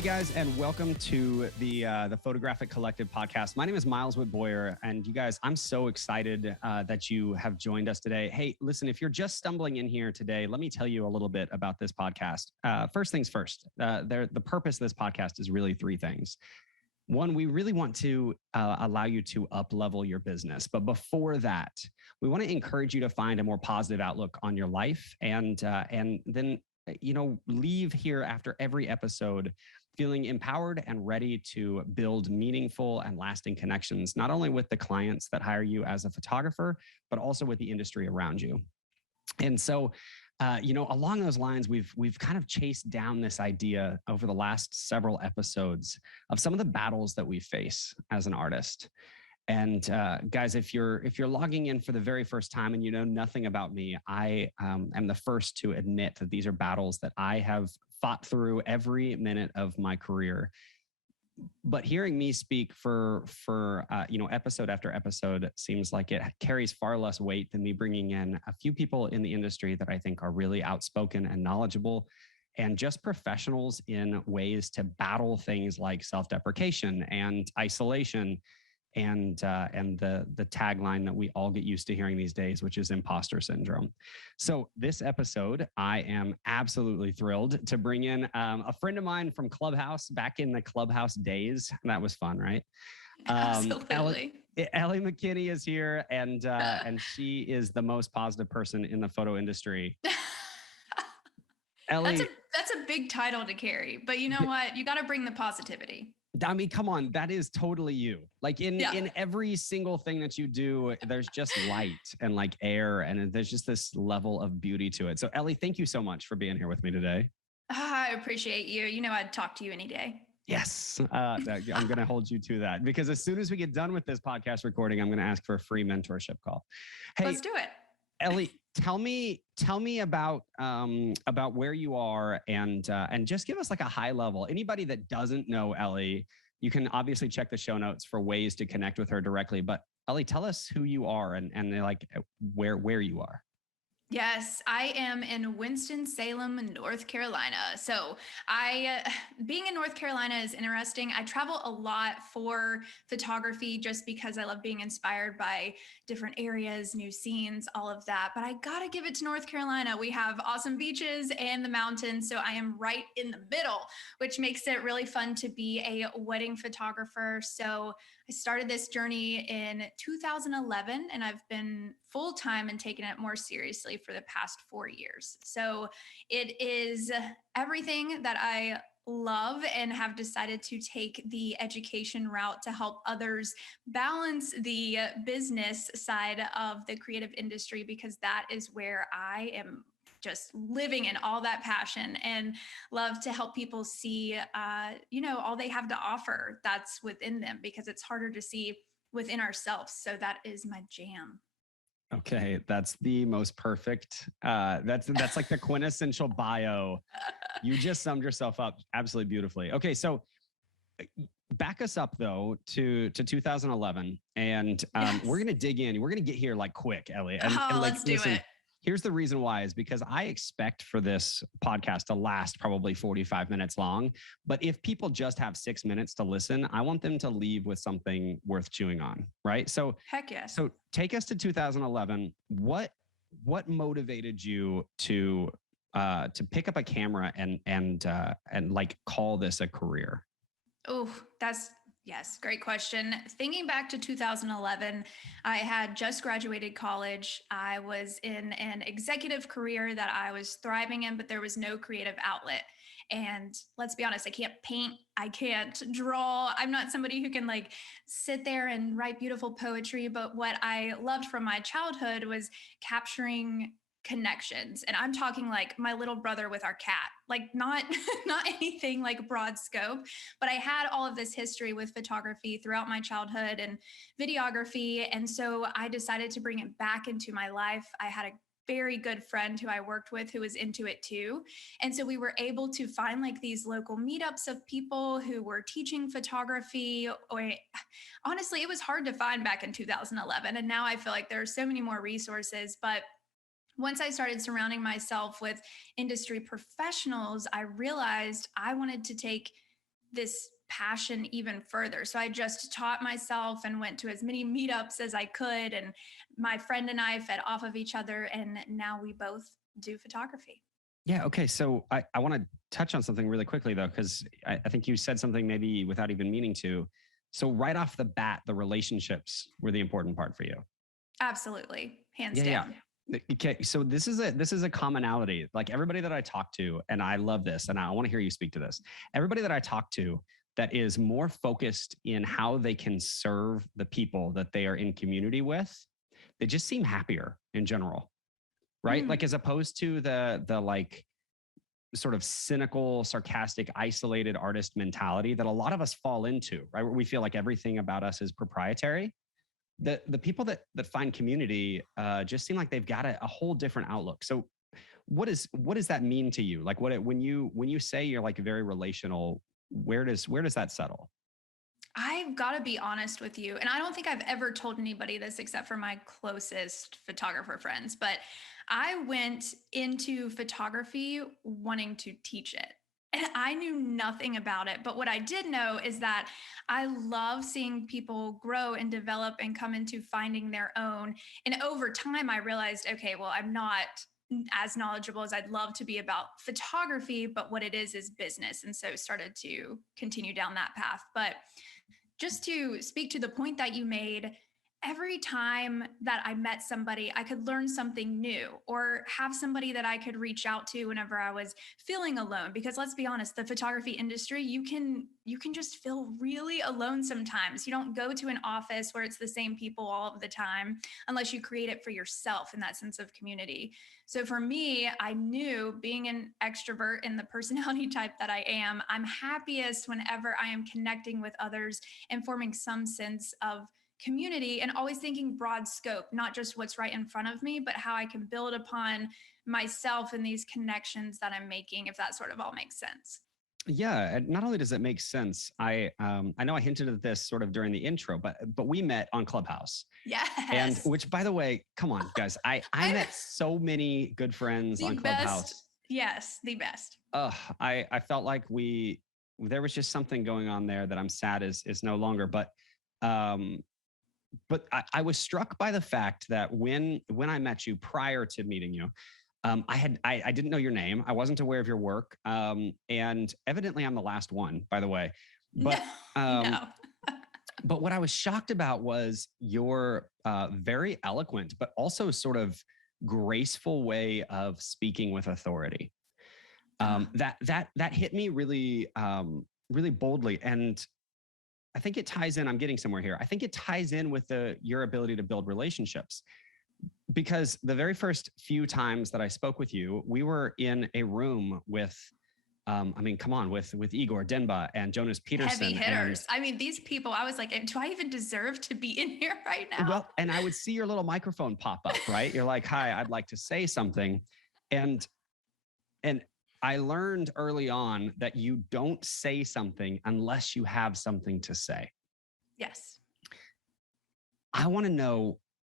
Hey guys, and welcome to the Photographic Collective podcast. My name is Miles Whitboyer, and you guys, I'm so excited that you have joined us today. Hey, listen, if you're just stumbling in here today, let me tell you a little bit about this podcast. First things first, the purpose of this podcast is really three things. One, we really want to allow you to up-level your business. But before that, we want to encourage you to find a more positive outlook on your life and then, leave here after every episode feeling empowered and ready to build meaningful and lasting connections, not only with the clients that hire you as a photographer, but also with the industry around you. And so, along those lines, we've kind of chased down this idea over the last several episodes of some of the battles that we face as an artist. And guys, if you're logging in for the very first time and you know nothing about me, I am the first to admit that these are battles that I have fought through every minute of my career. But hearing me speak for episode after episode seems like it carries far less weight than me bringing in a few people in the industry that I think are really outspoken and knowledgeable and just professionals in ways to battle things like self-deprecation and isolation and the tagline that we all get used to hearing these days, which is imposter syndrome. So this episode, I am absolutely thrilled to bring in a friend of mine from Clubhouse back in the Clubhouse days. That was fun, right? Absolutely. Ellie McKinney is here, and she is the most positive person in the photo industry. Ellie, that's a big title to carry, but you know what? You got to bring the positivity. I mean, come on, that is totally you. Like in every single thing that you do, there's just light and like air, and there's just this level of beauty to it. So Ellie, thank you so much for being here with me today. I appreciate you. You know, I'd talk to you any day. Yes, I'm going to hold you to that, because as soon as we get done with this podcast recording, I'm going to ask for a free mentorship call. Hey, let's do it. Ellie, tell me about where you are and just give us like a high level. Anybody that doesn't know Ellie, you can obviously check the show notes for ways to connect with her directly. But Ellie, tell us who you are and like where you are. Yes, I am in Winston-Salem, North Carolina. So being in North Carolina is interesting. I travel a lot for photography just because I love being inspired by different areas, new scenes, all of that. But I gotta give it to North Carolina. We have awesome beaches and the mountains. So I am right in the middle, which makes it really fun to be a wedding photographer. So I started this journey in 2011, and I've been full-time and taken it more seriously for the past 4 years. So it is everything that I love and have decided to take the education route to help others balance the business side of the creative industry, because that is where I am just living in all that passion and love to help people see, all they have to offer that's within them, because it's harder to see within ourselves. So that is my jam. Okay, that's the most perfect. That's like the quintessential bio. You just summed yourself up absolutely beautifully. Okay, so back us up though to 2011, and Yes. We're gonna dig in. We're gonna get here like quick, Ellie. And Let's do it. Here's the reason why is because I expect for this podcast to last probably 45 minutes long. But if people just have 6 minutes to listen, I want them to leave with something worth chewing on, right? So heck yes. So take us to 2011. What motivated you to pick up a camera and like call this a career? Oh, yes, great question. Thinking back to 2011, I had just graduated college. I was in an executive career that I was thriving in, but there was no creative outlet. And let's be honest, I can't paint. I can't draw. I'm not somebody who can like sit there and write beautiful poetry. But what I loved from my childhood was capturing connections. And I'm talking like my little brother with our cat, like not anything like broad scope, but I had all of this history with photography throughout my childhood and videography. And so I decided to bring it back into my life. I had a very good friend who I worked with who was into it too. And so we were able to find like these local meetups of people who were teaching photography. Or honestly, it was hard to find back in 2011. And now I feel like there are so many more resources, but once I started surrounding myself with industry professionals, I realized I wanted to take this passion even further. So I just taught myself and went to as many meetups as I could. And my friend and I fed off of each other. And now we both do photography. Yeah. Okay. So I want to touch on something really quickly, though, because I think you said something maybe without even meaning to. So right off the bat, the relationships were the important part for you. Absolutely. Hands Yeah. down. Yeah. Okay. So this is a commonality. Like everybody that I talk to, and I love this, and I want to hear you speak to this. Everybody that I talk to that is more focused in how they can serve the people that they are in community with, they just seem happier in general, right? Like as opposed to the like sort of cynical, sarcastic, isolated artist mentality that a lot of us fall into, right? Where we feel like everything about us is proprietary. The people that find community just seem like they've got a whole different outlook. So what does that mean to you? Like when you say you're like very relational, where does that settle? I've got to be honest with you. And I don't think I've ever told anybody this except for my closest photographer friends, but I went into photography wanting to teach it. And I knew nothing about it. But what I did know is that I love seeing people grow and develop and come into finding their own. And over time, I realized, okay, well, I'm not as knowledgeable as I'd love to be about photography, but what it is business. And so started to continue down that path. But just to speak to the point that you made, every time that I met somebody, I could learn something new or have somebody that I could reach out to whenever I was feeling alone. Because let's be honest, the photography industry, you can just feel really alone sometimes. You don't go to an office where it's the same people all of the time unless you create it for yourself in that sense of community. So for me, I knew being an extrovert and the personality type that I am, I'm happiest whenever I am connecting with others and forming some sense of community and always thinking broad scope, not just what's right in front of me, but how I can build upon myself and these connections that I'm making, if that sort of all makes sense. Yeah, and not only does it make sense, I know I hinted at this sort of during the intro, but we met on Clubhouse. And Yes. which, by the way, come on, guys, I met so many good friends The on best. Clubhouse. Yes, the best. I felt like there was just something going on there that I'm sad is no longer. Um, but I was struck by the fact that when I met you prior to meeting you, I didn't know your name. I wasn't aware of your work. And evidently I'm the last one, by the way. No, But um, no. but what I was shocked about was your very eloquent, but also sort of graceful way of speaking with authority. That hit me really really boldly, and I think it ties in. I'm getting somewhere here. I think it ties in with your ability to build relationships, because the very first few times that I spoke with you, we were in a room with, I mean, come on, with Igor Denba and Jonas Heavy Peterson. hitters. I mean, these people, I was like, do I even deserve to be in here right now? Well, and I would see your little microphone pop up, right? You're like, "Hi, I'd like to say something," and and I learned early on that you don't say something unless you have something to say. Yes. I want to know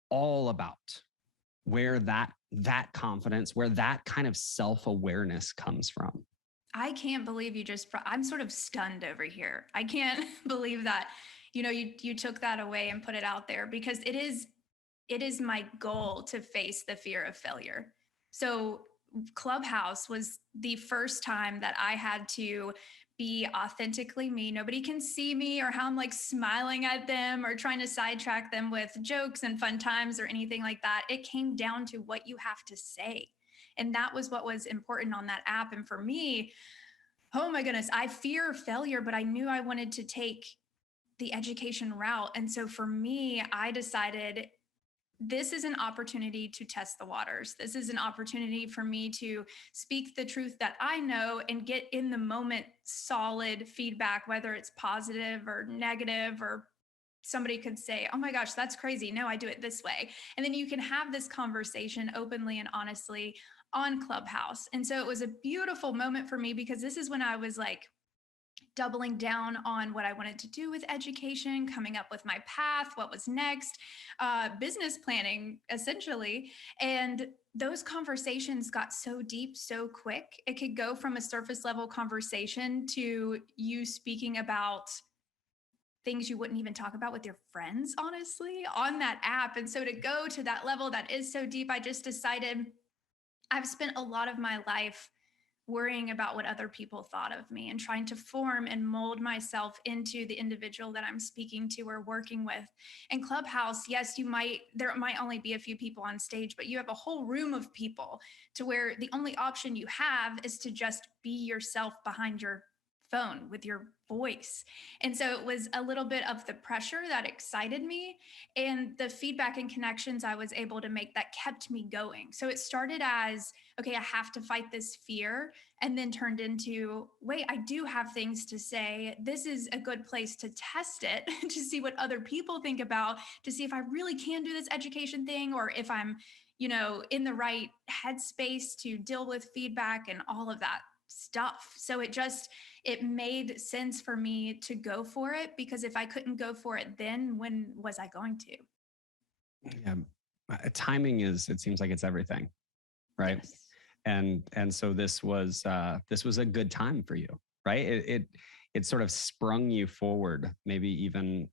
all about where that confidence, where that kind of self-awareness comes from. I can't believe I'm sort of stunned over here. I can't believe that, you took that away and put it out there because it is my goal to face the fear of failure. So Clubhouse was the first time that I had to be authentically me. Nobody can see me or how I'm like smiling at them or trying to sidetrack them with jokes and fun times or anything like that. It came down to what you have to say. And that was what was important on that app. And for me, oh my goodness, I fear failure, but I knew I wanted to take the education route. And so for me, I decided this is an opportunity to test the waters. This is an opportunity for me to speak the truth that I know and get in the moment solid feedback, whether it's positive or negative, or somebody could say, oh my gosh, that's crazy. No, I do it this way. And then you can have this conversation openly and honestly on Clubhouse. And so it was a beautiful moment for me because this is when I was like doubling down on what I wanted to do with education, coming up with my path, what was next, business planning, essentially. And those conversations got so deep so quick. It could go from a surface level conversation to you speaking about things you wouldn't even talk about with your friends, honestly, on that app. And so to go to that level that is so deep, I just decided I've spent a lot of my life worrying about what other people thought of me and trying to form and mold myself into the individual that I'm speaking to or working with. In Clubhouse, yes, there might only be a few people on stage, but you have a whole room of people to where the only option you have is to just be yourself behind your phone with your voice. And so it was a little bit of the pressure that excited me and the feedback and connections I was able to make that kept me going. So it started as, okay, I have to fight this fear, and then turned into, wait, I do have things to say. This is a good place to test it to see what other people think about, to see if I really can do this education thing, or if I'm, in the right headspace to deal with feedback and all of that stuff. So it made sense for me to go for it, because if I couldn't go for it then, when was I going to? Yeah. Timing it seems like it's everything, right? Yes. And so this was a good time for you, right? It sort of sprung you forward, maybe even,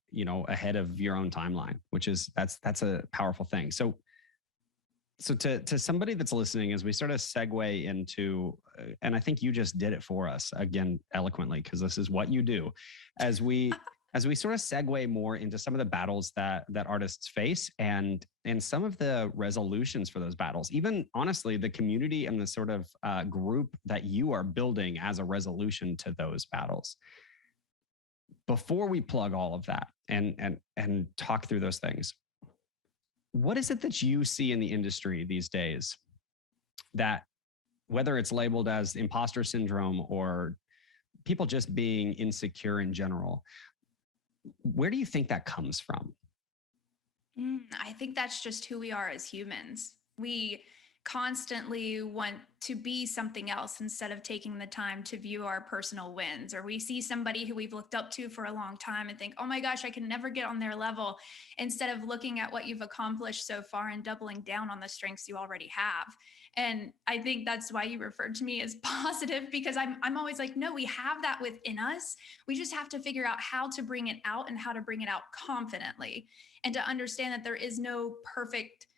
ahead of your own timeline, which is that's a powerful thing. So to somebody that's listening, as we sort of segue into, and I think you just did it for us again eloquently, because this is what you do, as we sort of segue more into some of the battles that artists face, and some of the resolutions for those battles, even honestly the community and the sort of group that you are building as a resolution to those battles. Before we plug all of that and talk through those things, what is it that you see in the industry these days that, whether it's labeled as imposter syndrome or people just being insecure in general, where do you think that comes from? I think that's just who we are as humans. We constantly want to be something else instead of taking the time to view our personal wins. Or we see somebody who we've looked up to for a long time and think, oh my gosh, I can never get on their level, instead of looking at what you've accomplished so far and doubling down on the strengths you already have. And I think that's why you referred to me as positive, because I'm always like, no, we have that within us. We just have to figure out how to bring it out and how to bring it out confidently, and to understand that there is no perfect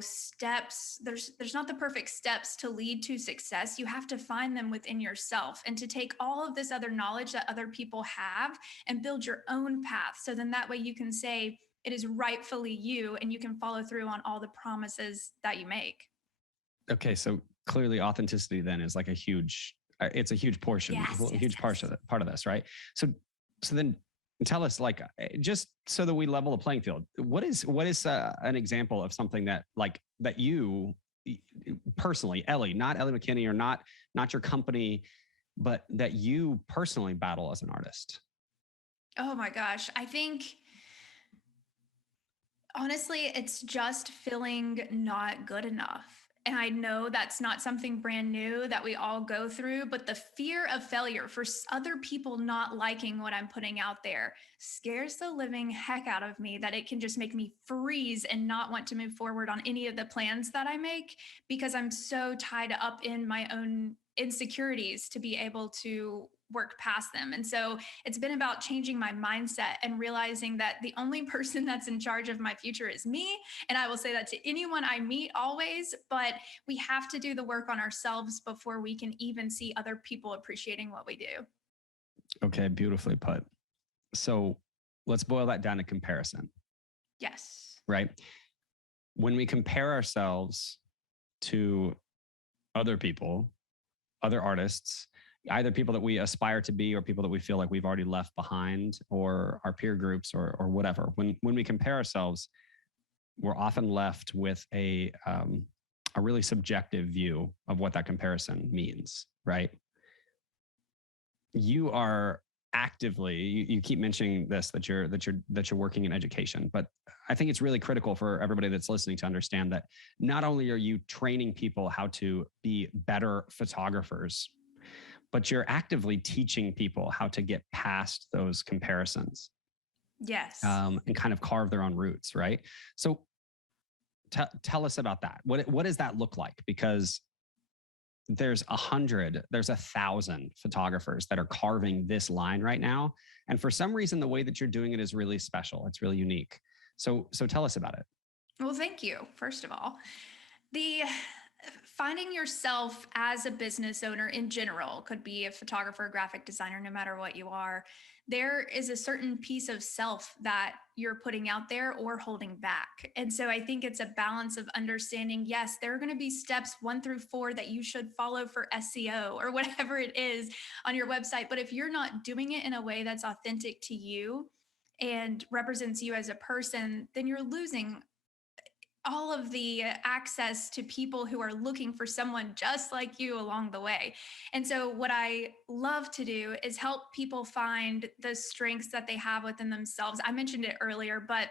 steps. There's not the perfect steps to lead to success. You have to find them within yourself, and to take all of this other knowledge that other people have and build your own path. So then that way you can say it is rightfully you, and you can follow through on all the promises that you make. Okay, so clearly authenticity then is like it's a huge portion, yes. part of this, right? So then tell us, like, just so that we level the playing field, what is an example of something that you personally, Ellie, not Ellie McKinney, or not your company, but that you personally battle as an artist? Oh my gosh. I think honestly, it's just feeling not good enough. And I know that's not something brand new that we all go through, but the fear of failure, for other people not liking what I'm putting out there, scares the living heck out of me, that it can just make me freeze and not want to move forward on any of the plans that I make, because I'm so tied up in my own insecurities to be able to work past them. And so it's been about changing my mindset and realizing that the only person that's in charge of my future is me. And I will say that to anyone I meet always, but we have to do the work on ourselves before we can even see other people appreciating what we do. Okay, beautifully put. So let's boil that down to comparison. Yes. Right? When we compare ourselves to other people, other artists, either people that we aspire to be or people that we feel like we've already left behind, or our peer groups, or whatever. When we compare ourselves, we're often left with a really subjective view of what that comparison means, right? You are actively, you keep mentioning this, that you're working in education, but I think it's really critical for everybody that's listening to understand that not only are you training people how to be better photographers, but you're actively teaching people how to get past those comparisons. Yes. And kind of carve their own roots, right? So tell us about that. What does that look like? Because there's 1,000 photographers that are carving this line right now. And for some reason, the way that you're doing it is really special. It's really unique. So tell us about it. Well, thank you, first of all. The finding yourself as a business owner in general, could be a photographer, graphic designer, no matter what you are, there is a certain piece of self that you're putting out there or holding back. And so I think it's a balance of understanding, yes, there are going to be steps 1 through 4 that you should follow for SEO or whatever it is on your website. But if you're not doing it in a way that's authentic to you and represents you as a person, then you're losing all of the access to people who are looking for someone just like you along the way. And so, what I love to do is help people find the strengths that they have within themselves. I mentioned it earlier, but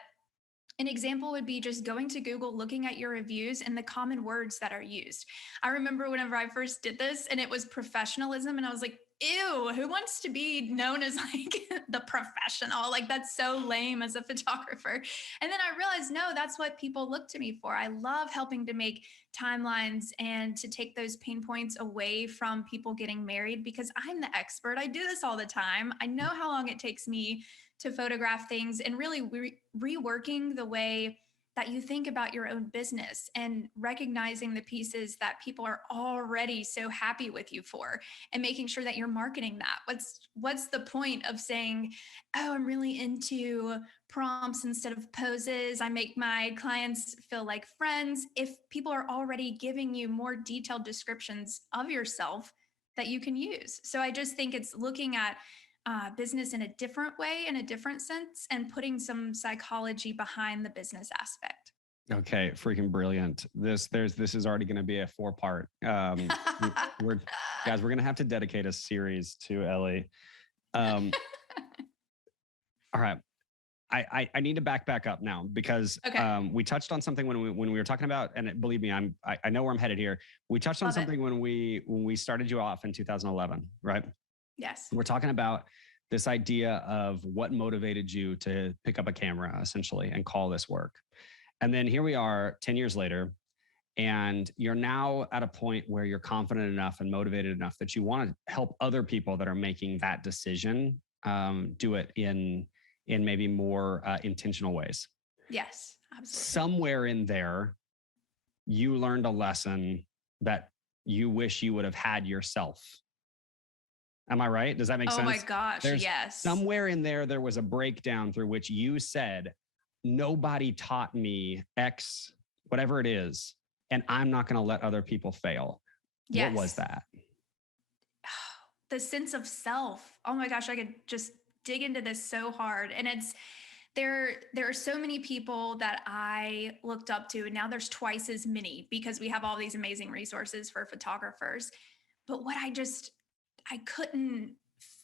an example would be just going to Google, looking at your reviews and the common words that are used. I remember whenever I first did this and it was professionalism, and I was like, ew, who wants to be known as like the professional? Like, that's so lame as a photographer. And then I realized, no, that's what people look to me for. I love helping to make timelines and to take those pain points away from people getting married because I'm the expert. I do this all the time. I know how long it takes me to photograph things, and really reworking the way that you think about your own business and recognizing the pieces that people are already so happy with you for, and making sure that you're marketing that. What's the point of saying, oh, I'm really into prompts instead of poses, I make my clients feel like friends, if people are already giving you more detailed descriptions of yourself that you can use? So I just think it's looking at business in a different way, in a different sense, and putting some psychology behind the business aspect. Okay, freaking brilliant. This is already going to be a 4-part. We're going to have to dedicate a series to Ellie. All right. I need to back up now because Okay. we touched on something when we were talking about, and believe me, I know where I'm headed here. We touched on Love it. something when we started you off in 2011, right? Yes. We're talking about this idea of what motivated you to pick up a camera essentially and call this work. And then here we are 10 years later, and you're now at a point where you're confident enough and motivated enough that you want to help other people that are making that decision do it in maybe more intentional ways. Yes, absolutely. Somewhere in there, you learned a lesson that you wish you would have had yourself. Am I right? Does that make sense? Oh my gosh, There's yes. somewhere in there was a breakdown through which you said, nobody taught me X, whatever it is, and I'm not going to let other people fail. Yes. What was that? The sense of self. Oh my gosh, I could just dig into this so hard. And there are so many people that I looked up to, and now there's twice as many because we have all these amazing resources for photographers. But what I couldn't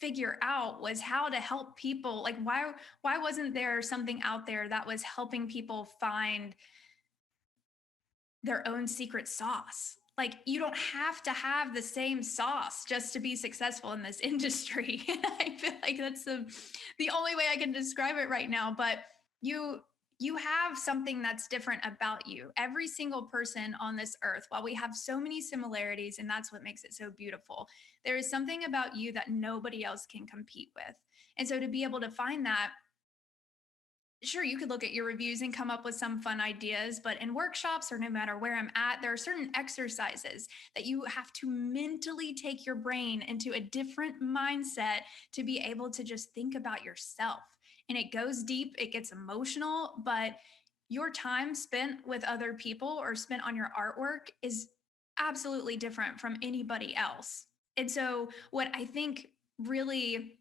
figure out was how to help people. Like, why wasn't there something out there that was helping people find their own secret sauce? Like, you don't have to have the same sauce just to be successful in this industry. I feel like that's the only way I can describe it right now. But you have something that's different about you. Every single person on this earth, while we have so many similarities, and that's what makes it so beautiful, there is something about you that nobody else can compete with. And so to be able to find that, sure, you could look at your reviews and come up with some fun ideas, but in workshops or no matter where I'm at, there are certain exercises that you have to mentally take your brain into a different mindset to be able to just think about yourself. And it goes deep, it gets emotional, but your time spent with other people or spent on your artwork is absolutely different from anybody else. And so, what I think really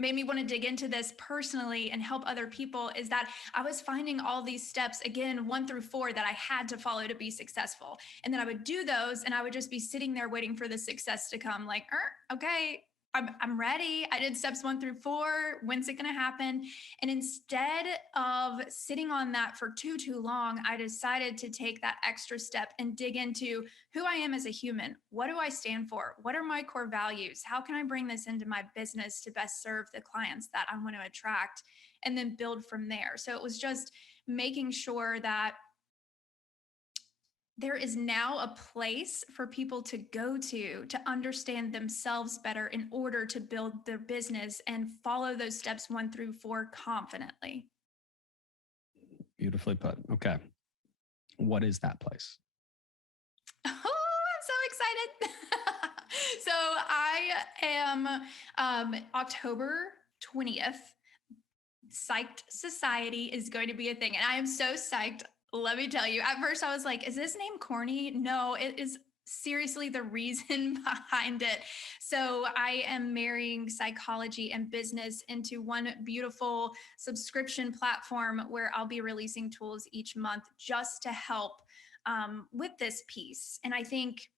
made me want to dig into this personally and help other people is that I was finding all these steps, again, 1 through 4, that I had to follow to be successful. And then I would do those and I would just be sitting there waiting for the success to come, like, okay, I'm ready. I did steps 1 through 4. When's it going to happen? And instead of sitting on that for too long, I decided to take that extra step and dig into who I am as a human. What do I stand for? What are my core values? How can I bring this into my business to best serve the clients that I want to attract? And then build from there. So it was just making sure that there is now a place for people to go to understand themselves better in order to build their business and follow those steps 1 through 4 confidently. Beautifully put. Okay. What is that place? Oh, I'm so excited. So I am October 20th. Psyched Society is going to be a thing. And I am so psyched. Let me tell you, at first I was like, is this name corny? No, it is seriously the reason behind it. So I am marrying psychology and business into one beautiful subscription platform where I'll be releasing tools each month just to help with this piece. And I think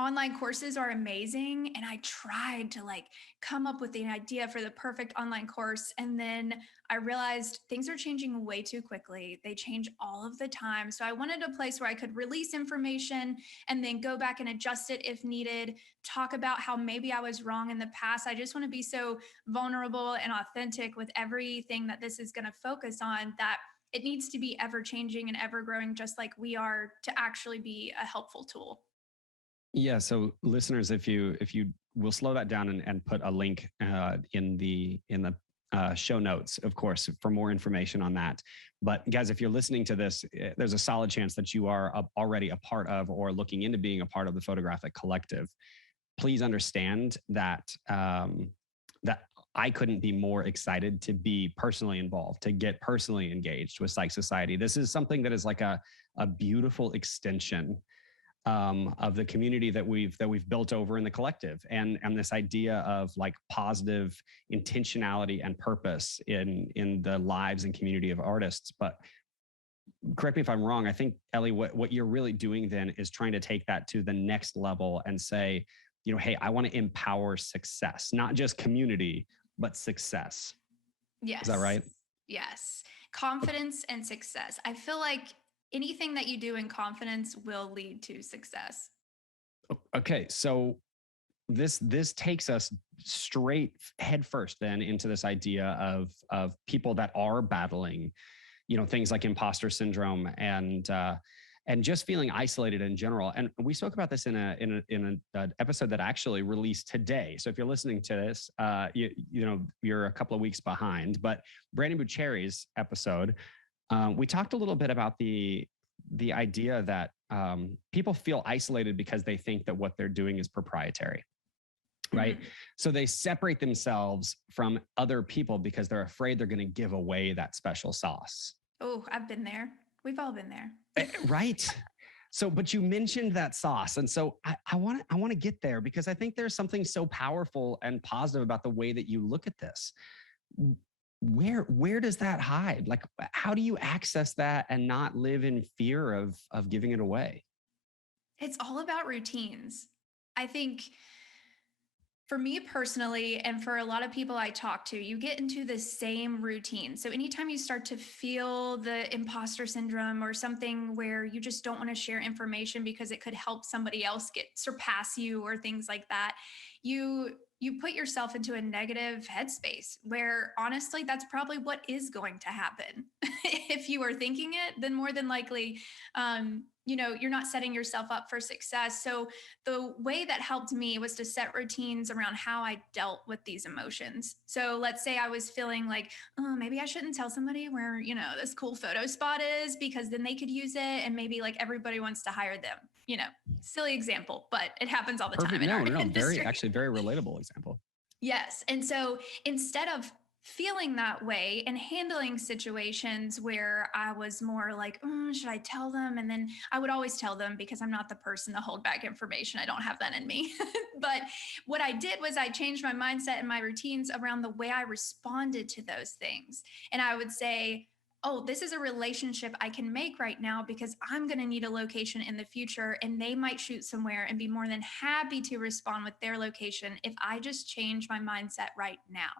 online courses are amazing, and I tried to like come up with the idea for the perfect online course, and then I realized things are changing way too quickly. They change all of the time. So I wanted a place where I could release information and then go back and adjust it if needed, talk about how maybe I was wrong in the past. I just want to be so vulnerable and authentic with everything that this is going to focus on, that it needs to be ever changing and ever growing, just like we are, to actually be a helpful tool. Yeah. So listeners, if you will slow that down and put a link in the show notes, of course, for more information on that. But guys, if you're listening to this, there's a solid chance that you are already a part of or looking into being a part of the Photographic Collective. Please understand that that I couldn't be more excited to be personally involved, to get personally engaged with Psyched Society. This is something that is like a beautiful extension of the community that we've built over in the collective, and this idea of like positive intentionality and purpose in the lives and community of artists. But correct me if I'm wrong, I think, Ellie, what you're really doing then is trying to take that to the next level and say, you know, hey, I want to empower success, not just community, but success. Yes. Is that right? Yes. Confidence and success. I feel like anything that you do in confidence will lead to success. Okay, so this takes us straight headfirst then into this idea of people that are battling, you know, things like imposter syndrome and just feeling isolated in general. And we spoke about this in an episode that actually released today. So if you're listening to this, you know, you're a couple of weeks behind. But Brandon Bucherri's episode, we talked a little bit about the idea that people feel isolated because they think that what they're doing is proprietary, right? Mm-hmm. So they separate themselves from other people because they're afraid they're going to give away that special sauce. Oh, I've been there. We've all been there. Right. So, but you mentioned that sauce. And so I want to get there because I think there's something so powerful and positive about the way that you look at this. Where does that hide? Like, how do you access that and not live in fear of giving it away? It's all about routines. I think for me personally, and for a lot of people I talk to, you get into the same routine. So anytime you start to feel the imposter syndrome or something where you just don't want to share information because it could help somebody else surpass you or things like that, you put yourself into a negative headspace where honestly, that's probably what is going to happen. If you are thinking it, then more than likely, you know, you're not setting yourself up for success. So the way that helped me was to set routines around how I dealt with these emotions. So let's say I was feeling like, oh, maybe I shouldn't tell somebody where, you know, this cool photo spot is, because then they could use it and maybe like everybody wants to hire them. You know, silly example, but it happens all the time in our industry. Very relatable example. Yes. And so instead of feeling that way and handling situations where I was more like, should I tell them? And then I would always tell them because I'm not the person to hold back information. I don't have that in me. But what I did was I changed my mindset and my routines around the way I responded to those things. And I would say, oh, this is a relationship I can make right now because I'm going to need a location in the future, and they might shoot somewhere and be more than happy to respond with their location if I just change my mindset right now.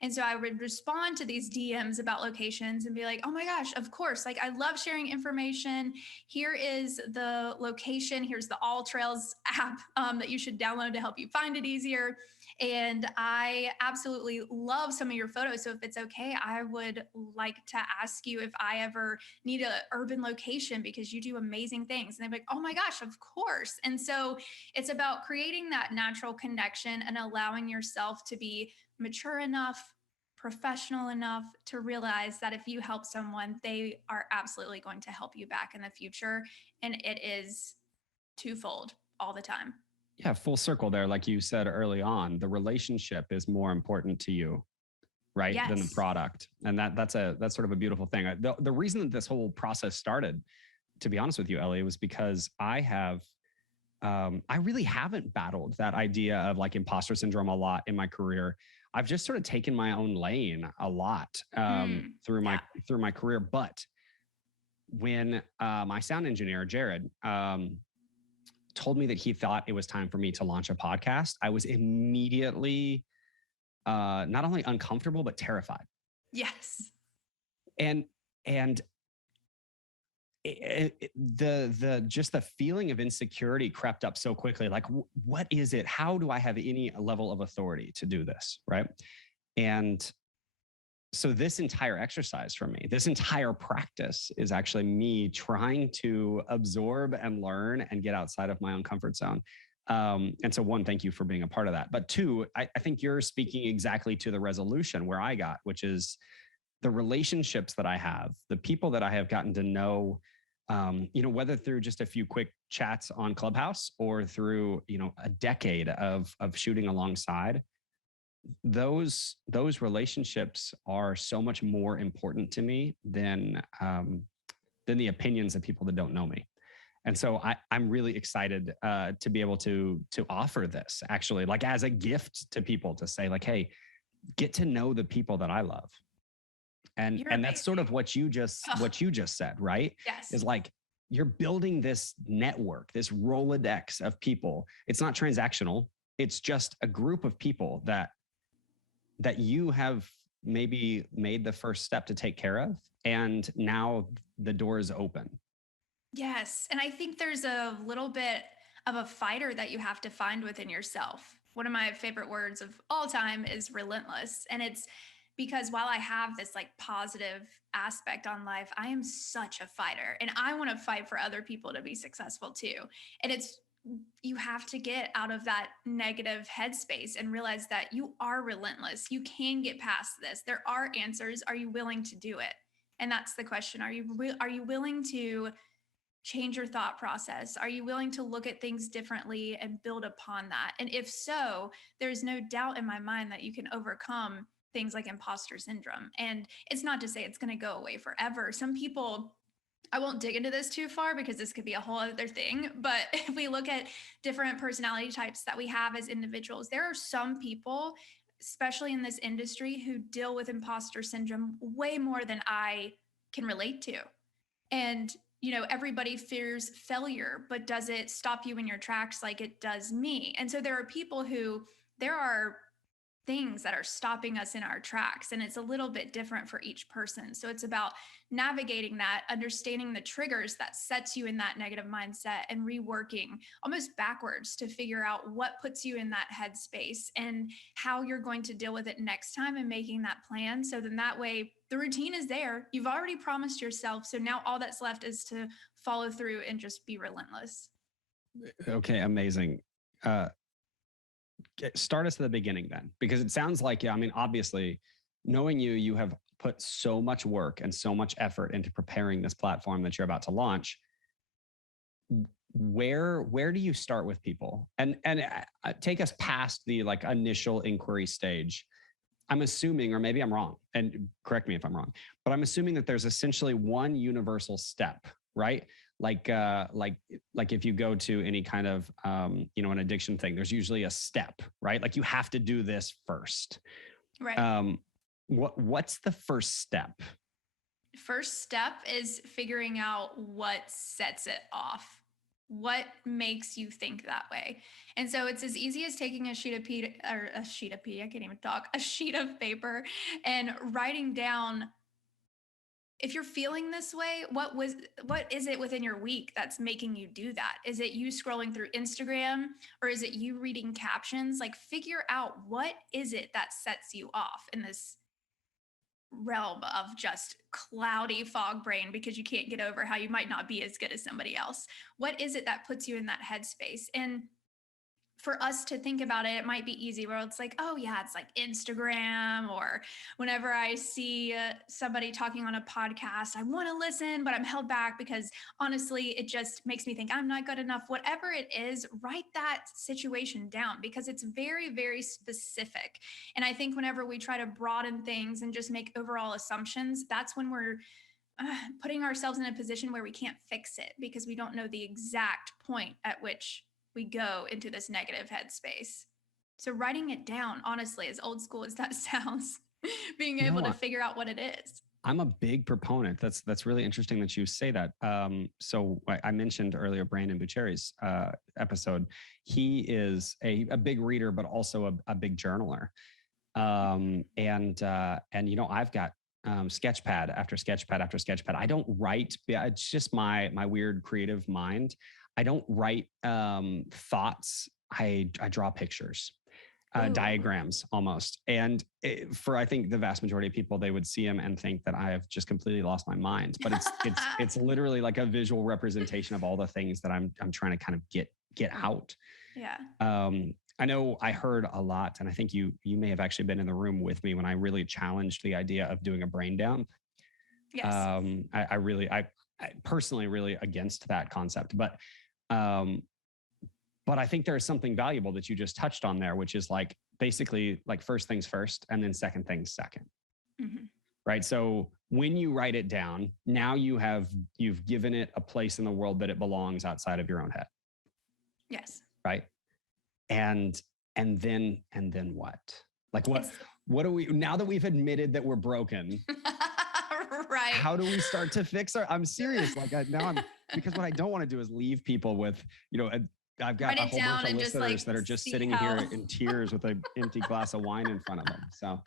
And so I would respond to these DMs about locations and be like, oh my gosh, of course. Like, I love sharing information. Here is the location. Here's the All Trails app that you should download to help you find it easier. And I absolutely love some of your photos. So if it's okay, I would like to ask you if I ever need an urban location because you do amazing things. And they're like, oh my gosh, of course. And so it's about creating that natural connection and allowing yourself to be mature enough, professional enough to realize that if you help someone, they are absolutely going to help you back in the future. And it is twofold all the time. Yeah, full circle there. Like you said early on, the relationship is more important to you, right, than the Yes. product. And that's sort of a beautiful thing. The reason that this whole process started, to be honest with you, Ellie, was because I really haven't battled that idea of like imposter syndrome a lot in my career. I've just sort of taken my own lane a lot through my career. But when my sound engineer, Jared, told me that he thought it was time for me to launch a podcast, I was immediately not only uncomfortable, but terrified. Yes. And the just the feeling of insecurity crept up so quickly. Like, what is it? How do I have any level of authority to do this? Right. And so this entire exercise for me, this entire practice is actually me trying to absorb and learn and get outside of my own comfort zone. And so one, thank you for being a part of that. But two, I think you're speaking exactly to the resolution where I got, which is the relationships that I have, the people that I have gotten to know, whether through just a few quick chats on Clubhouse or through, a decade of shooting alongside. Those relationships are so much more important to me than the opinions of people that don't know me. And so I'm really excited to be able to offer this actually, like as a gift to people, to say like, hey, get to know the people that I love. And that's sort of what you just said, right? Yes. Is like, you're building this network, this Rolodex of people. It's not transactional. It's just a group of people that you have maybe made the first step to take care of. And now the door is open. Yes. And I think there's a little bit of a fighter that you have to find within yourself. One of my favorite words of all time is relentless. And it's because while I have this like positive aspect on life, I am such a fighter and I want to fight for other people to be successful too. And you have to get out of that negative headspace and realize that you are relentless. You can get past this. There are answers. Are you willing to do it? And that's the question. Are you willing to change your thought process? Are you willing to look at things differently and build upon that? And if so, there's no doubt in my mind that you can overcome things like imposter syndrome. And it's not to say it's going to go away forever. Some people, I won't dig into this too far because this could be a whole other thing. But if we look at different personality types that we have as individuals, there are some people, especially in this industry, who deal with imposter syndrome way more than I can relate to. And, everybody fears failure, but does it stop you in your tracks like it does me? And so there are people who, there are things that are stopping us in our tracks. And it's a little bit different for each person. So it's about navigating that, understanding the triggers that sets you in that negative mindset and reworking almost backwards to figure out what puts you in that headspace and how you're going to deal with it next time, and making that plan. So then that way the routine is there. You've already promised yourself. So now all that's left is to follow through and just be relentless. Okay, amazing. Start us at the beginning then, because it sounds like, obviously, knowing you have put so much work and so much effort into preparing this platform that you're about to launch. Where do you start with people? And take us past the like initial inquiry stage. I'm assuming, or maybe I'm wrong, and correct me if I'm wrong, but I'm assuming that there's essentially one universal step, right? Like if you go to any kind of, an addiction thing, there's usually a step, right? Like you have to do this first. Right. What's the first step? First step is figuring out what sets it off. What makes you think that way? And so it's as easy as taking a sheet of I can't even talk, a sheet of paper and writing down, if you're feeling this way, what is it within your week that's making you do that? Is it you scrolling through Instagram, or is it you reading captions? Like, figure out what is it that sets you off in this realm of just cloudy fog brain because you can't get over how you might not be as good as somebody else. What is it that puts you in that headspace? And for us to think about it, it might be easy where it's like, oh yeah, it's like Instagram, or whenever I see somebody talking on a podcast, I want to listen, but I'm held back because honestly, it just makes me think I'm not good enough. Whatever it is, write that situation down because it's very, very specific. And I think whenever we try to broaden things and just make overall assumptions, that's when we're putting ourselves in a position where we can't fix it because we don't know the exact point at which we go into this negative headspace. So writing it down, honestly, as old school as that sounds, being able to figure out what it is. I'm a big proponent. That's really interesting that you say that. So I mentioned earlier Brandon Bucheri's episode. He is a big reader, but also a big journaler. And you know, I've got sketchpad after sketchpad after sketchpad. I don't write. It's just my weird creative mind. I don't write thoughts. I draw pictures, diagrams almost. And for I think the vast majority of people, they would see them and think that I have just completely lost my mind. But it's literally like a visual representation of all the things that I'm trying to kind of get out. Yeah. I know I heard a lot, and I think you may have actually been in the room with me when I really challenged the idea of doing a brain down. Yes. I personally really against that concept, but I think there's something valuable that you just touched on there, which is like basically like first things first and then second things second. Mm-hmm. Right. So when you write it down, now you've given it a place in the world that it belongs outside of your own head. Yes. Right. And then what? Like what do we, now that we've admitted that we're broken, right? How do we start to fix I'm serious. Like because what I don't want to do is leave people with, you know, I've got a whole bunch of listeners that are just sitting here in tears with an empty glass of wine in front of them. So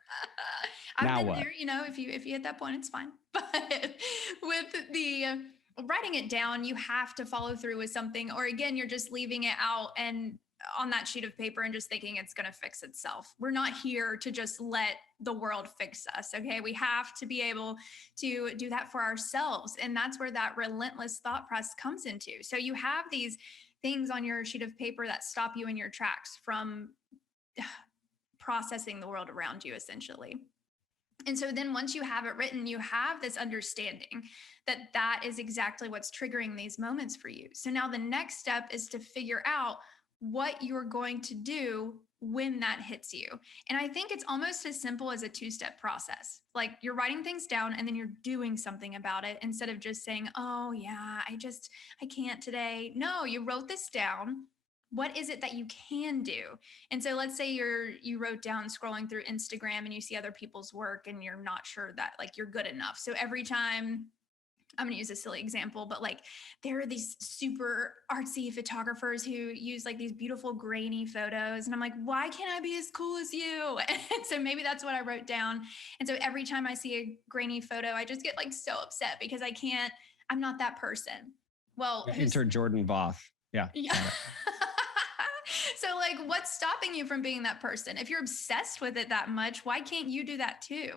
I've been there, you know, if you hit that point, it's fine. But with the writing it down, you have to follow through with something, or again, you're just leaving it out and on that sheet of paper and just thinking it's going to fix itself. We're not here to just let the world fix us. Okay. We have to be able to do that for ourselves. And that's where that relentless thought process comes into. So you have these things on your sheet of paper that stop you in your tracks from processing the world around you, essentially. And so then once you have it written, you have this understanding that that is exactly what's triggering these moments for you. So now the next step is to figure out what you're going to do when that hits you. And I think it's almost as simple as a two-step process. Like you're writing things down and then you're doing something about it instead of just saying, oh yeah, I can't today. No, you wrote this down. What is it that you can do? And so let's say you wrote down scrolling through Instagram and you see other people's work and you're not sure that like you're good enough. So every time, I'm going to use a silly example, but like there are these super artsy photographers who use like these beautiful grainy photos. And I'm like, why can't I be as cool as you? And so maybe that's what I wrote down. And so every time I see a grainy photo, I just get like so upset because I'm not that person. Well, enter Jordan Voth. Yeah. So like what's stopping you from being that person? If you're obsessed with it that much, why can't you do that too?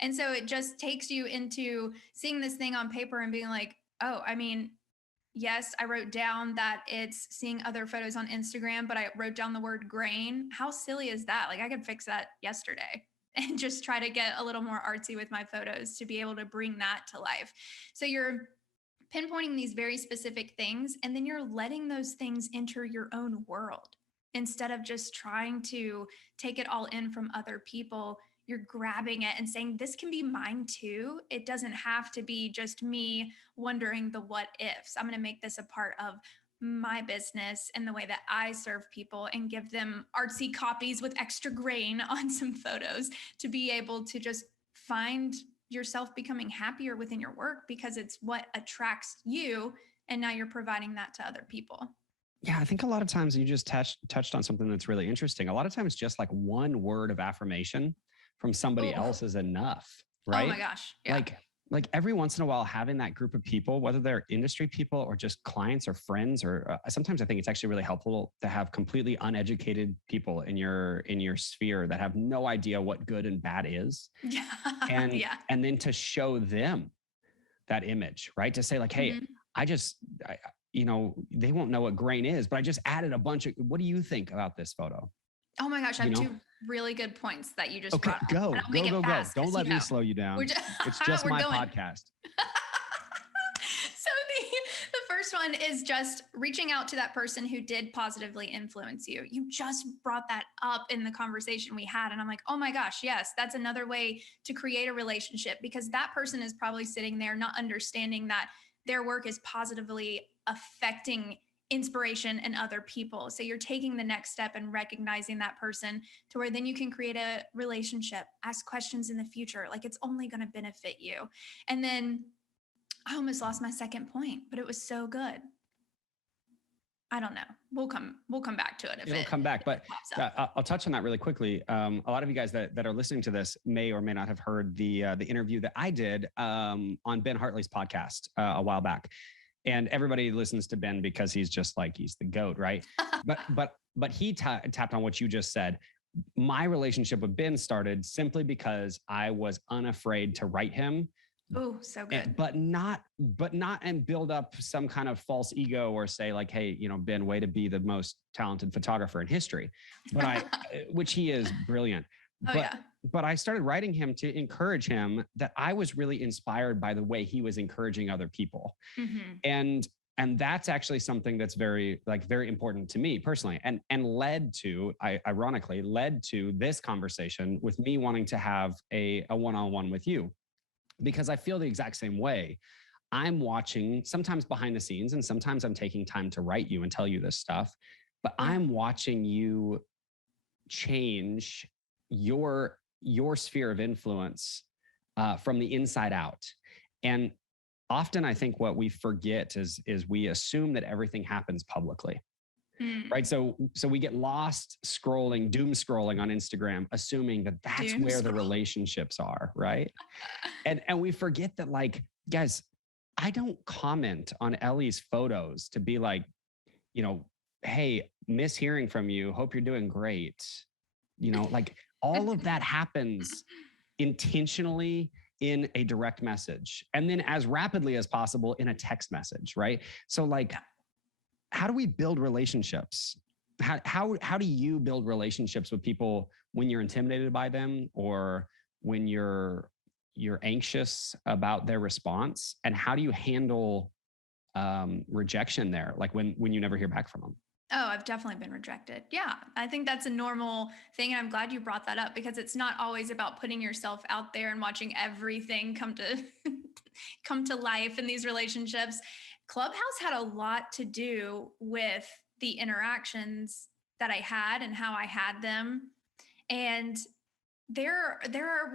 And so it just takes you into seeing this thing on paper and being like, oh, I mean, yes, I wrote down that it's seeing other photos on Instagram, but I wrote down the word grain. How silly is that? Like I could fix that yesterday and just try to get a little more artsy with my photos to be able to bring that to life. So you're pinpointing these very specific things, and then you're letting those things enter your own world. Instead of just trying to take it all in from other people, you're grabbing it and saying, this can be mine too. It doesn't have to be just me wondering the what ifs. I'm going to make this a part of my business and the way that I serve people and give them artsy copies with extra grain on some photos to be able to just find yourself becoming happier within your work because it's what attracts you. And now you're providing that to other people. Yeah, I think a lot of times you just touched on something that's really interesting. A lot of times just like one word of affirmation from somebody Oh, else is enough, oh my right? gosh. Yeah. Like every once in a while having that group of people, whether they're industry people or just clients or friends, or sometimes I think it's actually really helpful to have completely uneducated people in your sphere that have no idea what good and bad is. Yeah. And Yeah. and then to show them that image, right? To say like, hey, Mhm. I, they won't know what grain is, but I just added a bunch of, what do you think about this photo? Oh my gosh, I You have know? two really good points that you just Okay, brought up. go, And I'll go, make it go, go. fast Don't because let me slow you we're down. just, It's just we're my going. podcast. So the first one is just reaching out to that person who did positively influence you. You just brought that up in the conversation we had. And I'm like, oh my gosh, yes, that's another way to create a relationship, because that person is probably sitting there not understanding that their work is positively affecting inspiration in other people. So you're taking the next step and recognizing that person to where then you can create a relationship, ask questions in the future. Like it's only going to benefit you. And then I almost lost my second point, but it was so good. I don't know. We'll come back to it if It'll it come back, but pops up. I'll touch on that really quickly. A lot of you guys that are listening to this may or may not have heard the interview that I did on Ben Hartley's podcast a while back. And everybody listens to Ben because he's just like, he's the GOAT, right? But he tapped on what you just said. My relationship with Ben started simply because I was unafraid to write him. Oh, so good. But not and build up some kind of false ego or say like, hey, Ben, way to be the most talented photographer in history. But which he is brilliant. Oh, but yeah. but I started writing him to encourage him, that I was really inspired by the way he was encouraging other people. Mm-hmm. And that's actually something that's very important to me personally, and ironically led to this conversation with me wanting to have a one-on-one with you, because I feel the exact same way. I'm watching sometimes behind the scenes, and sometimes I'm taking time to write you and tell you this stuff, but Yeah. I'm watching you change your sphere of influence from the inside out. And often I think what we forget is we assume that everything happens publicly. Right. So we get lost doom scrolling on Instagram, assuming that that's where the relationships are. Right. And we forget that, like, guys, I don't comment on Ellie's photos to be like, hey, miss hearing from you. Hope you're doing great. Like all of that happens intentionally in a direct message, and then as rapidly as possible in a text message. Right. So like, how do we build relationships? How do you build relationships with people when you're intimidated by them, or when you're anxious about their response? And how do you handle rejection there, like when you never hear back from them? Oh, I've definitely been rejected. Yeah, I think that's a normal thing. And I'm glad you brought that up, because it's not always about putting yourself out there and watching everything come to come to life in these relationships. Clubhouse had a lot to do with the interactions that I had and how I had them. And there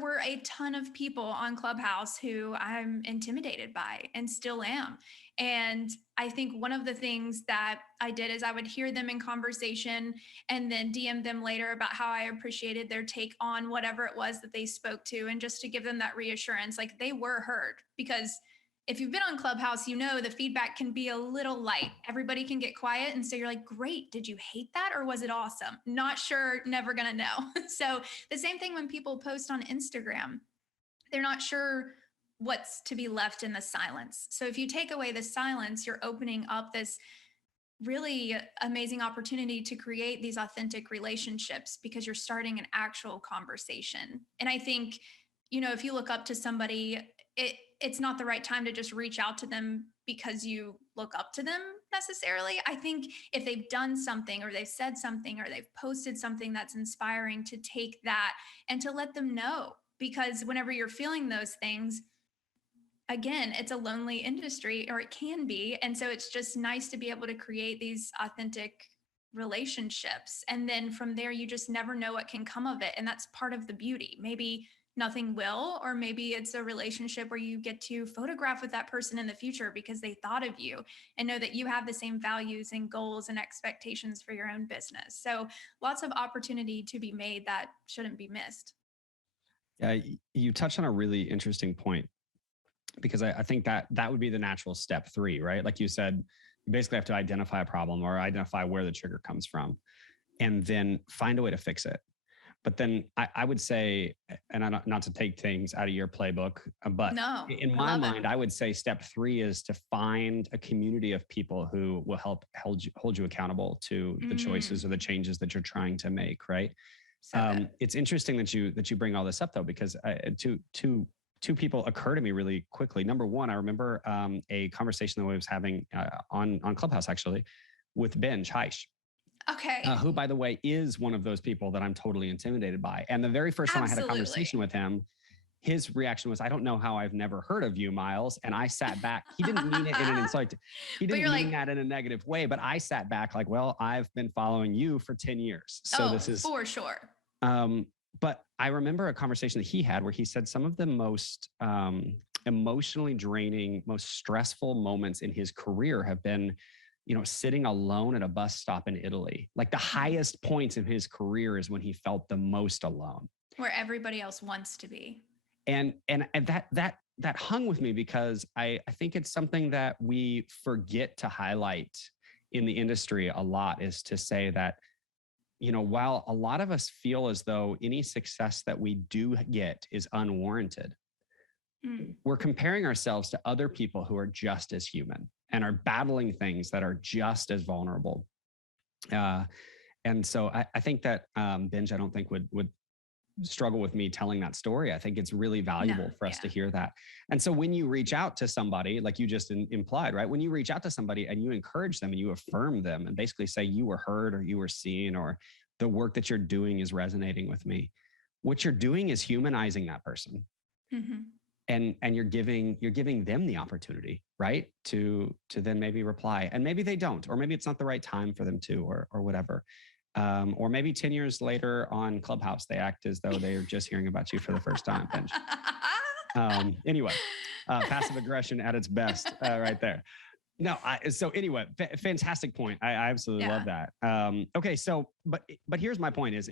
were a ton of people on Clubhouse who I'm intimidated by and still am. And I think one of the things that I did is I would hear them in conversation and then DM them later about how I appreciated their take on whatever it was that they spoke to, and just to give them that reassurance, like they were heard. Because if you've been on Clubhouse, the feedback can be a little light. Everybody can get quiet. And so you're like, great, did you hate that or was it awesome? Not sure, never gonna know. So the same thing when people post on Instagram, they're not sure what's to be left in the silence. So if you take away the silence, you're opening up this really amazing opportunity to create these authentic relationships, because you're starting an actual conversation. And I think, if you look up to somebody, it's not the right time to just reach out to them because you look up to them necessarily. I think if they've done something, or they've said something, or they've posted something that's inspiring, to take that and to let them know. Because whenever you're feeling those things, again, it's a lonely industry, or it can be. And so it's just nice to be able to create these authentic relationships. And then from there, you just never know what can come of it. And that's part of the beauty. Maybe nothing will, or maybe it's a relationship where you get to photograph with that person in the future because they thought of you and know that you have the same values and goals and expectations for your own business. So lots of opportunity to be made that shouldn't be missed. Yeah, you touched on a really interesting point, because I think that would be the natural step three, right? Like you said, you basically have to identify a problem or identify where the trigger comes from, and then find a way to fix it. But then I would say, and not to take things out of your playbook, but No, in I my love it. mind, I would say step three is to find a community of people who will help hold you accountable to the choices or the changes that you're trying to make, right? So good. It's interesting that you bring all this up, though, because two people occur to me really quickly. Number one, I remember a conversation that I was having on Clubhouse, actually, with Ben Heish, Okay. who, by the way, is one of those people that I'm totally intimidated by. And the very first time I had a conversation with him, his reaction was, "I don't know how I've never heard of you, Miles." And I sat back. He didn't mean it in an insult. He didn't mean that in a negative way, but I sat back like, well, I've been following you for 10 years. So this is for sure. But I remember a conversation that he had where he said some of the most emotionally draining, most stressful moments in his career have been, sitting alone at a bus stop in Italy. Like the highest points in his career is when he felt the most alone, where everybody else wants to be. And that hung with me, because I think it's something that we forget to highlight in the industry a lot, is to say that, while a lot of us feel as though any success that we do get is unwarranted, we're comparing ourselves to other people who are just as human and are battling things that are just as vulnerable. And so I think that Benj, I don't think would struggle with me telling that story. I think it's really valuable for us to hear that. And so when you reach out to somebody, like you just implied, right? When you reach out to somebody and you encourage them and you affirm them and basically say you were heard or you were seen or the work that you're doing is resonating with me, what you're doing is humanizing that person. And you're giving them the opportunity, right, to then maybe reply, and maybe they don't, or maybe it's not the right time for them to, or whatever. Or maybe 10 years later on Clubhouse, they act as though they're just hearing about you for the first time. Anyway, passive aggression at its best, right there. No, so anyway, fantastic point. I absolutely love that. Okay, so but here's my point: is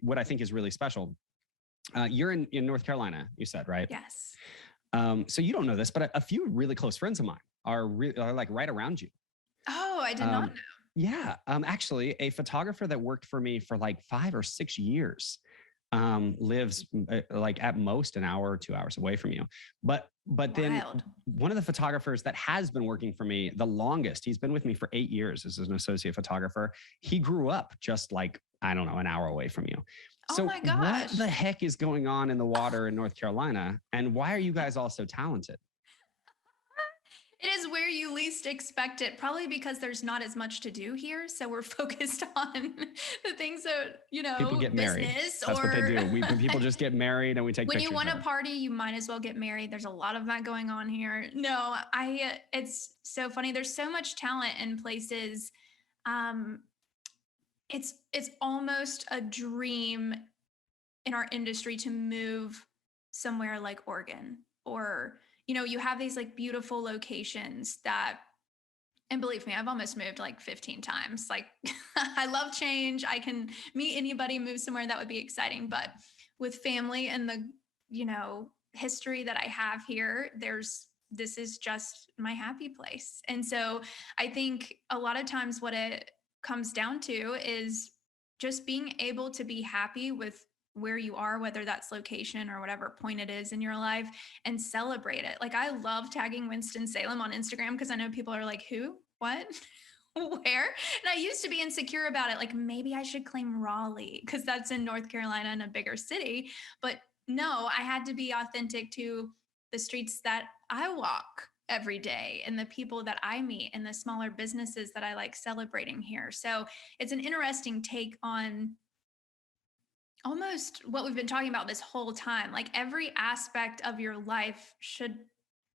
what I think is really special. You're in North Carolina, you said, right? Yes. So you don't know this, but a few really close friends of mine are like right around you. Oh, I did not know. Yeah. Actually, a photographer that worked for me for like 5 or 6 years lives like at most an hour or 2 hours away from you. But then one of the photographers that has been working for me the longest, he's been with me for 8 years as an associate photographer. He grew up just like, I don't know, an hour away from you. So oh my gosh, what the heck is going on in the water in North Carolina? And why are you guys all so talented? It is where you least expect it, probably because there's not as much to do here. So we're focused on the things that, people get married. That's what they do. People just get married and we take when pictures. You want to party, you might as well get married. There's a lot of that going on here. No, it's so funny. There's so much talent in places. It's almost a dream in our industry to move somewhere like Oregon, or you have these like beautiful locations that, and believe me, I've almost moved like 15 times. Like I love change. I can meet anybody, move somewhere that would be exciting. But with family and the, history that I have here, this is just my happy place. And so I think a lot of times what it comes down to is just being able to be happy with where you are, whether that's location or whatever point it is in your life, and celebrate it. Like I love tagging Winston-Salem on Instagram because I know people are like, who, what, where? And I used to be insecure about it. Like maybe I should claim Raleigh because that's in North Carolina in a bigger city. But no, I had to be authentic to the streets that I walk every day and the people that I meet and the smaller businesses that I like celebrating here. So it's an interesting take on almost what we've been talking about this whole time. Like every aspect of your life should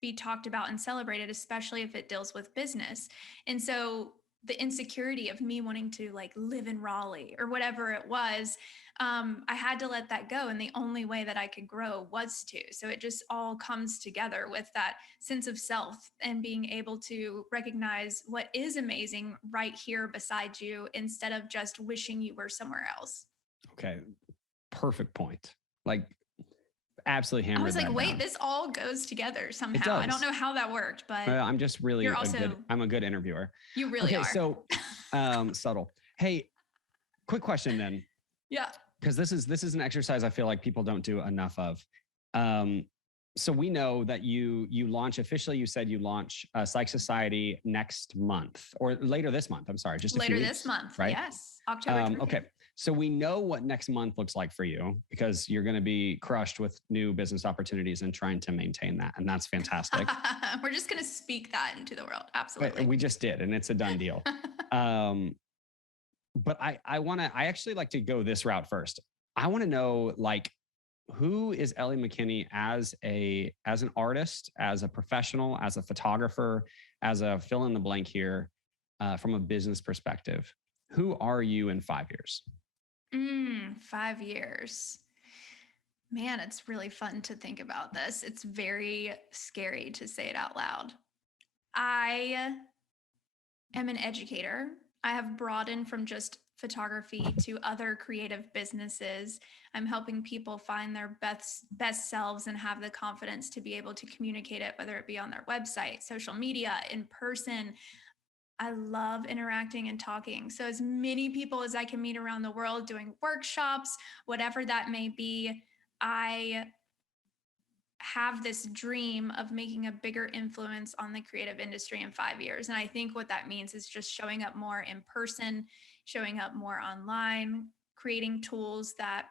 be talked about and celebrated, especially if it deals with business. And so the insecurity of me wanting to like live in Raleigh or whatever it was. I had to let that go. And the only way that I could grow was to. So it just all comes together with that sense of self and being able to recognize what is amazing right here beside you instead of just wishing you were somewhere else. Okay. Perfect point. Like, absolutely I hammered was like, that wait, down. this all goes together It somehow. I don't does. know how that worked, but I'm just really you're also, I'm a good interviewer. you really Okay. are. So, subtle. Hey, quick question then. Yeah. Because this is an exercise I feel like people don't do enough of. So we know that you launch officially. You said you launch Psyched Society next month or later this month. I'm sorry, just a later few this weeks, month. right? Yes, October 20th. Okay, so we know what next month looks like for you because you're going to be crushed with new business opportunities and trying to maintain that, and that's fantastic. We're just going to speak that into the world. Absolutely, we just did, and it's a done deal. But I actually like to go this route first. I want to know, like, who is Ellie McKinney as an artist, as a professional, as a photographer, as a fill in the blank here, from a business perspective? Who are you in 5 years? 5 years. Man, it's really fun to think about this. It's very scary to say it out loud. I am an educator. I have broadened from just photography to other creative businesses. I'm helping people find their best selves and have the confidence to be able to communicate it, whether it be on their website, social media, in person. I love interacting and talking. So as many people as I can meet around the world doing workshops, whatever that may be, I have this dream of making a bigger influence on the creative industry in 5 years. And I think what that means is just showing up more in person, showing up more online, creating tools that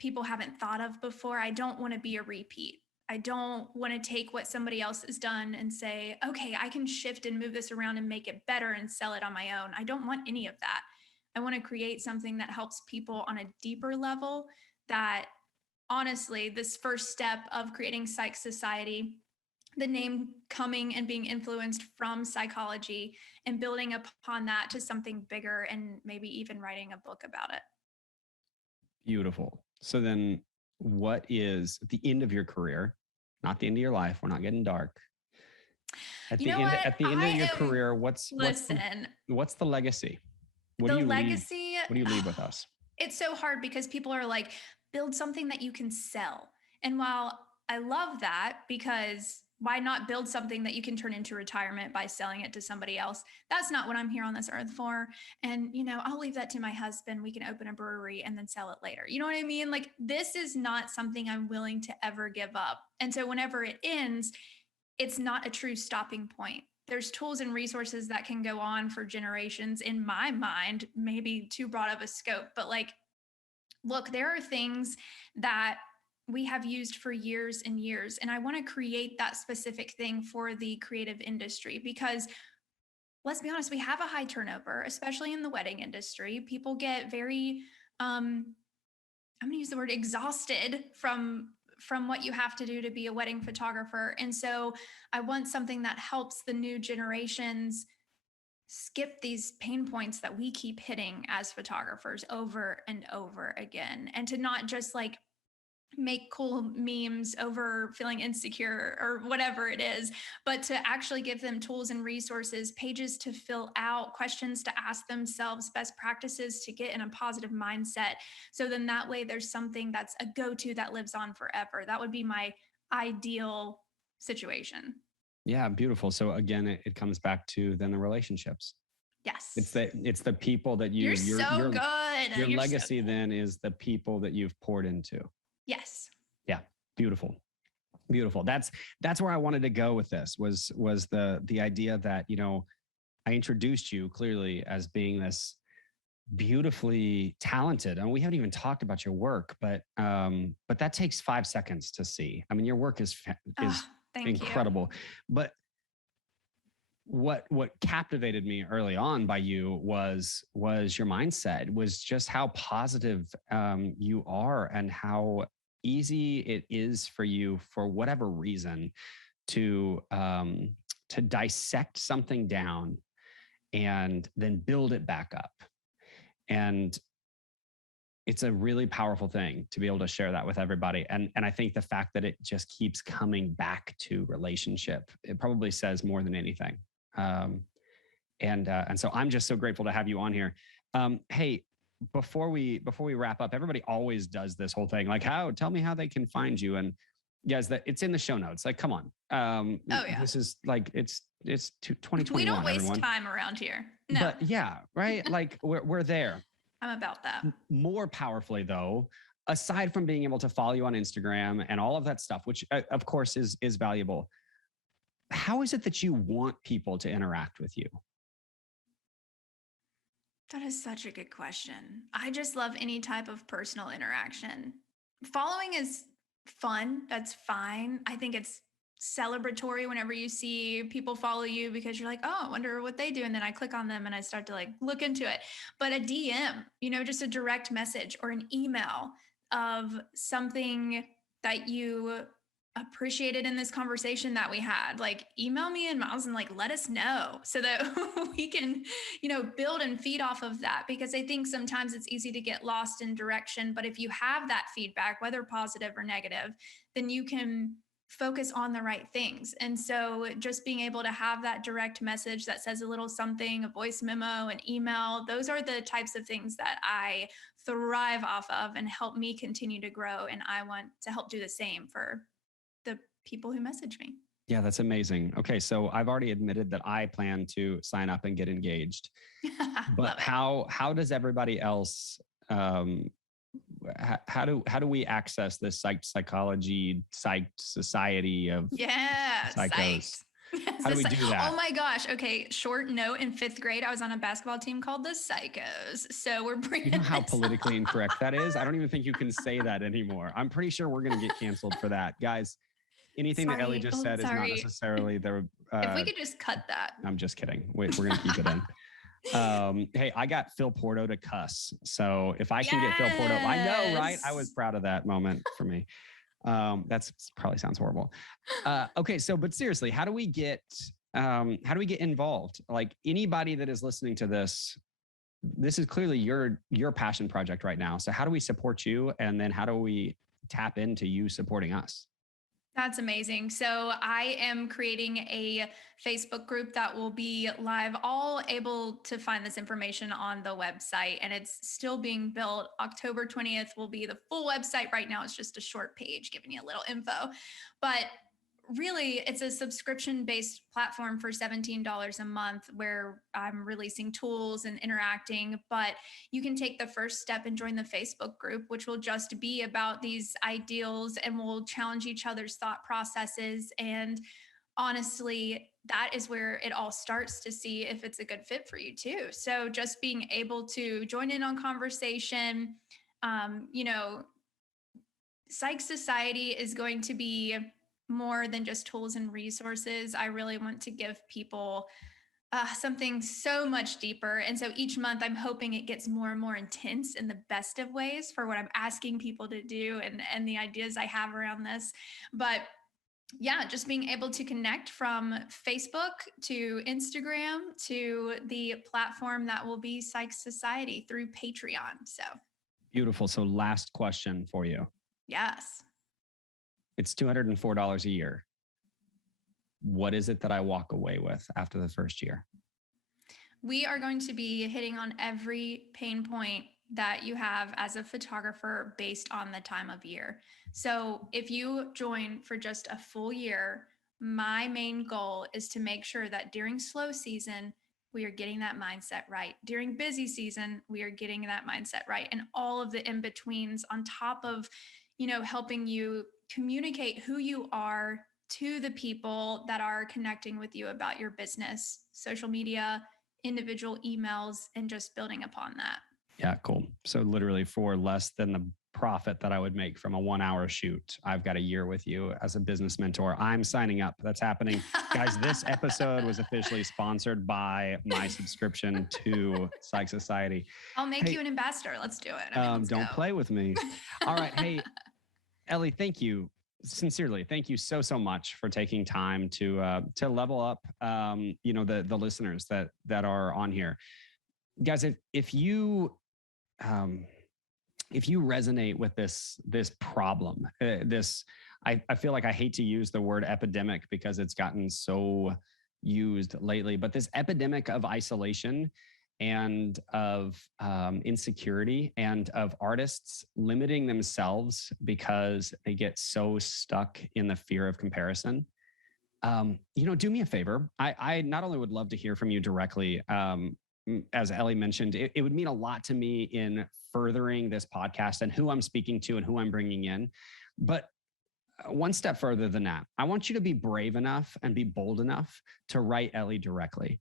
people haven't thought of before. I don't want to be a repeat. I don't want to take what somebody else has done and say, okay, I can shift and move this around and make it better and sell it on my own. I don't want any of that. I want to create something that helps people on a deeper level. That honestly, this first step of creating Psyched Society, the name coming and being influenced from psychology and building upon that to something bigger and maybe even writing a book about it. Beautiful. So then what is the end of your career, not the end of your life? We're not getting dark. At the end of your career, what's the legacy? What do you leave with us? It's so hard because people are like, build something that you can sell. And while I love that, because why not build something that you can turn into retirement by selling it to somebody else? That's not what I'm here on this earth for. And, I'll leave that to my husband. We can open a brewery and then sell it later. You know what I mean? Like, this is not something I'm willing to ever give up. And so whenever it ends, it's not a true stopping point. There's tools and resources that can go on for generations in my mind, maybe too broad of a scope, but like, look, there are things that we have used for years and years. And I want to create that specific thing for the creative industry because let's be honest, we have a high turnover, especially in the wedding industry. People get very, I'm going to use the word exhausted from what you have to do to be a wedding photographer. And so I want something that helps the new generations skip these pain points that we keep hitting as photographers over and over again, and to not just like make cool memes over feeling insecure or whatever it is, but to actually give them tools and resources, pages to fill out, questions to ask themselves, best practices to get in a positive mindset. So then that way there's something that's a go-to that lives on forever. That would be my ideal situation. Yeah, beautiful. So again, it comes back to then the relationships. Yes. It's the people that you're so good. Your legacy then is the people that you've poured into. Yes. Yeah. Beautiful. Beautiful. That's where I wanted to go with this was the idea that, I introduced you clearly as being this beautifully talented. And we haven't even talked about your work, but that takes 5 seconds to see. I mean, your work is incredible. But what captivated me early on by you was your mindset, was just how positive you are and how easy it is for you, for whatever reason, to dissect something down and then build it back up. And it's a really powerful thing to be able to share that with everybody. And I think the fact that it just keeps coming back to relationship, it probably says more than anything. And so I'm just so grateful to have you on here. Hey, before we wrap up, everybody always does this whole thing, like, tell me how they can find you. And guys, that it's in the show notes. Like, come on. This is like, it's 2021. We don't waste everyone. time around here. No. But yeah, right. Like we're there. I'm about that. More powerfully though, aside from being able to follow you on Instagram and all of that stuff, which of course is valuable, how is it that you want people to interact with you? That is such a good question. I just love any type of personal interaction. Following is fun. That's fine. I think it's celebratory whenever you see people follow you because you're like, oh, I wonder what they do. And then I click on them and I start to like look into it. But a DM, just a direct message or an email of something that you appreciated in this conversation that we had, like email me and Miles and like let us know so that we can build and feed off of that, because I think sometimes it's easy to get lost in direction, but if you have that feedback, whether positive or negative, then you can focus on the right things. And so just being able to have that direct message that says a little something, a voice memo, an email, those are the types of things that I thrive off of and help me continue to grow, and I want to help do the same for the people who message me. Yeah, that's amazing. Okay, so I've already admitted that I plan to sign up and get engaged. But how does everybody else? How do we access this psyched society of psychos? How do we do that? Oh my gosh. Okay. Short note, in 5th grade, I was on a basketball team called the Psychos. So we're bringing. You know how politically incorrect that is? I don't even think you can say that anymore. I'm pretty sure we're going to get canceled for that. Guys, anything that Ellie just said is not necessarily the. If we could just cut that. I'm just kidding. Wait, we're going to keep it in. Hey, I got Phil Porto to cuss. So if I can get Phil Porto, I know, right? I was proud of that moment for me. That's probably sounds horrible. Okay. So, but seriously, how do we get involved? Like anybody that is listening to this is clearly your passion project right now. So how do we support you? And then how do we tap into you supporting us? That's amazing. So I am creating a Facebook group that will be live, all able to find this information on the website, and it's still being built. October 20th will be the full website. Right now, it's just a short page giving you a little info, but really it's a subscription-based platform for $17 a month where I'm releasing tools and interacting, but you can take the first step and join the Facebook group, which will just be about these ideals and we'll challenge each other's thought processes. And honestly, that is where it all starts to see if it's a good fit for you too. So just being able to join in on conversation, Psyched Society is going to be more than just tools and resources. I really want to give people something so much deeper. And so each month I'm hoping it gets more and more intense in the best of ways for what I'm asking people to do and the ideas I have around this. But yeah, just being able to connect from Facebook to Instagram to the platform that will be Psyched Society through Patreon. So beautiful. So last question for you. Yes. It's $204 a year. What is it that I walk away with after the first year? We are going to be hitting on every pain point that you have as a photographer based on the time of year. So if you join for just a full year, my main goal is to make sure that during slow season, we are getting that mindset right. During busy season, we are getting that mindset right. And all of the in-betweens on top of, helping you communicate who you are to the people that are connecting with you about your business, social media, individual emails, and just building upon that. Yeah, cool. So literally for less than the profit that I would make from a 1-hour shoot, I've got a year with you as a business mentor. I'm signing up. That's happening. Guys, this episode was officially sponsored by my subscription to Psyched Society. I'll make you an ambassador. Let's do it. Don't play with me. All right. Hey, Ellie, thank you Sincerely, thank you so much for taking time to level up, the listeners that are on here, guys. Um, if you resonate with this problem, I feel like I hate to use the word epidemic because it's gotten so used lately, but this epidemic of isolation and of insecurity and of artists limiting themselves because they get so stuck in the fear of comparison. Do me a favor. I not only would love to hear from you directly, as Ellie mentioned, it would mean a lot to me in furthering this podcast and who I'm speaking to and who I'm bringing in. But one step further than that, I want you to be brave enough and be bold enough to write Ellie directly.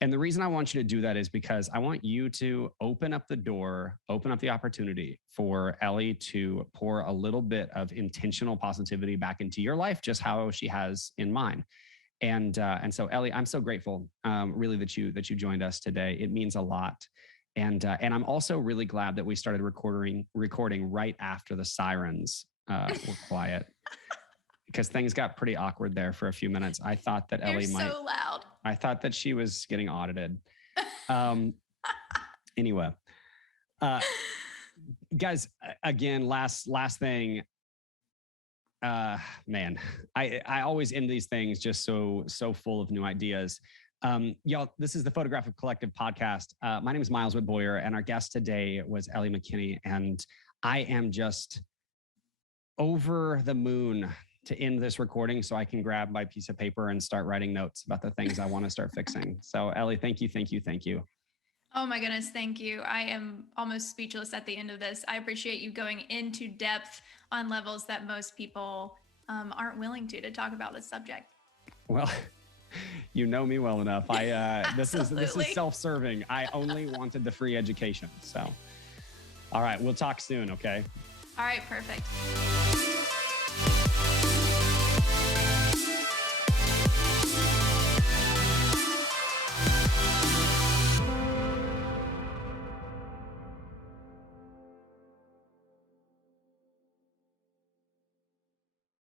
And the reason I want you to do that is because I want you to open up the door, open up the opportunity for Ellie to pour a little bit of intentional positivity back into your life, just how she has in mine. And so, Ellie, I'm so grateful, really, that you joined us today. It means a lot. And I'm also really glad that we started recording right after the sirens were quiet, because things got pretty awkward there for a few minutes. I thought that Ellie might. So loud. I thought that she was getting audited. Anyway, guys, again, last thing. Man, I always end these things just so full of new ideas. Y'all, this is the Photographic Collective podcast. My name is Miles Boyer, and our guest today was Ellie McKinney, and I am just over the moon to end this recording so I can grab my piece of paper and start writing notes about the things I want to start fixing. So, Ellie, thank you. Oh my goodness, thank you. I am almost speechless at the end of this. I appreciate you going into depth on levels that most people aren't willing to talk about this subject. Well, you know me well enough. This is self-serving. I only wanted the free education. So, all right, we'll talk soon, okay? All right, perfect.